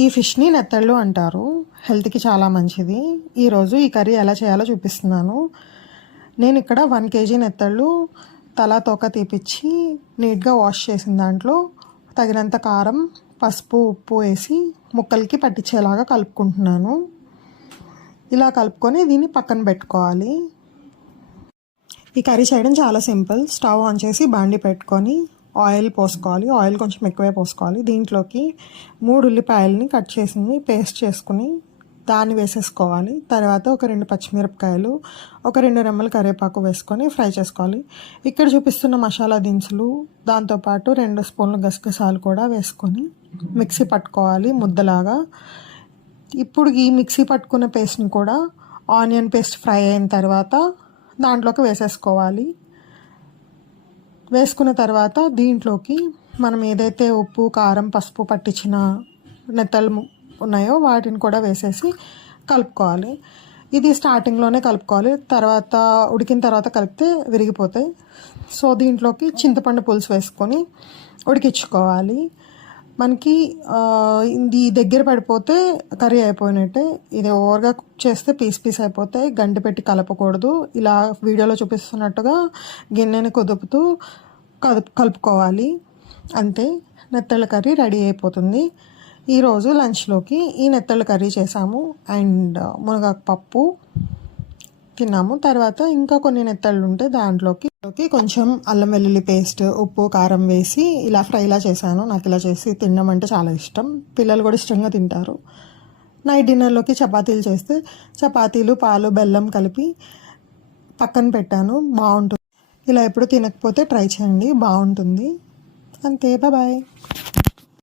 ఈ ఫిష్ని నెత్తళ్ళు అంటారు. హెల్త్కి చాలా మంచిది. ఈరోజు ఈ కర్రీ ఎలా చేయాలో చూపిస్తున్నాను. నేను ఇక్కడ 1 kg నెత్తళ్ళు తలా తోక తీపిచ్చి నీట్గా వాష్ చేసిన దాంట్లో తగినంత కారం, పసుపు, ఉప్పు వేసి ముక్కలకి పట్టించేలాగా కలుపుకుంటున్నాను. ఇలా కలుపుకొని దీన్ని పక్కన పెట్టుకోవాలి. ఈ కర్రీ చేయడం చాలా సింపుల్. స్టవ్ ఆన్ చేసి బాండి పెట్టుకొని ఆయిల్ పోసుకోవాలి. ఆయిల్ కొంచెం ఎక్కువే పోసుకోవాలి. దీంట్లోకి 3 ఉల్లిపాయలని కట్ చేసింది పేస్ట్ చేసుకుని దాన్ని వేసేసుకోవాలి. తర్వాత ఒక 2 పచ్చిమిరపకాయలు, ఒక 2 రెమ్మల కరివేపాకు వేసుకొని ఫ్రై చేసుకోవాలి. ఇక్కడ చూపిస్తున్న మసాలా దినుసులు, దాంతోపాటు 2 స్పూన్లు గసగసాలు కూడా వేసుకొని మిక్సీ పట్టుకోవాలి ముద్దలాగా. ఇప్పుడు ఈ మిక్సీ పట్టుకున్న పేస్ట్ని కూడా ఆనియన్ పేస్ట్ ఫ్రై అయిన తర్వాత దాంట్లోకి వేసేసుకోవాలి. వేసుకున్న తర్వాత దీంట్లోకి మనం ఏదైతే ఉప్పు, కారం, పసుపు పట్టించిన నెత్తళ్ళు ఉన్నాయో వాటిని కూడా వేసేసి కలుపుకోవాలి. ఇది స్టార్టింగ్లోనే కలుపుకోవాలి, తర్వాత ఉడికిన తర్వాత కలిపితే విరిగిపోతాయి. సో దీంట్లోకి చింతపండు పులుసు వేసుకొని ఉడికించుకోవాలి. మనకి ఇది దగ్గర పడిపోతే కర్రీ అయిపోయినట్టే. ఇది ఓవర్గా కుక్ చేస్తే పీస్ అయిపోతాయి. గంటి పెట్టి కలపకూడదు. ఇలా వీడియోలో చూపిస్తున్నట్టుగా గిన్నెని కుదుపుతూ కలుపుకోవాలి. అంతే, నెత్తళ్ళ కర్రీ రెడీ అయిపోతుంది. ఈరోజు లంచ్లోకి ఈ నెత్తళ్ళ కర్రీ చేసాము అండ్ మునగాకు పప్పు తిన్నాము. తర్వాత ఇంకా కొన్ని నెత్తళ్ళు ఉంటే దాంట్లోకి కొంచెం అల్లం వెల్లుల్లి పేస్ట్, ఉప్పు, కారం వేసి ఇలా ఫ్రైలా చేశాను. నాకు ఇలా చేసి తినడం అంటే చాలా ఇష్టం. పిల్లలు కూడా ఇష్టంగా తింటారు. నైట్ డిన్నర్లోకి చపాతీలు చేస్తే చపాతీలు, పాలు, బెల్లం కలిపి పక్కన పెట్టాను. బాగుంటుంది. ఇలా ఎప్పుడు తినకపోతే ట్రై చేయండి, బాగుంటుంది. అంతే, బాయ్.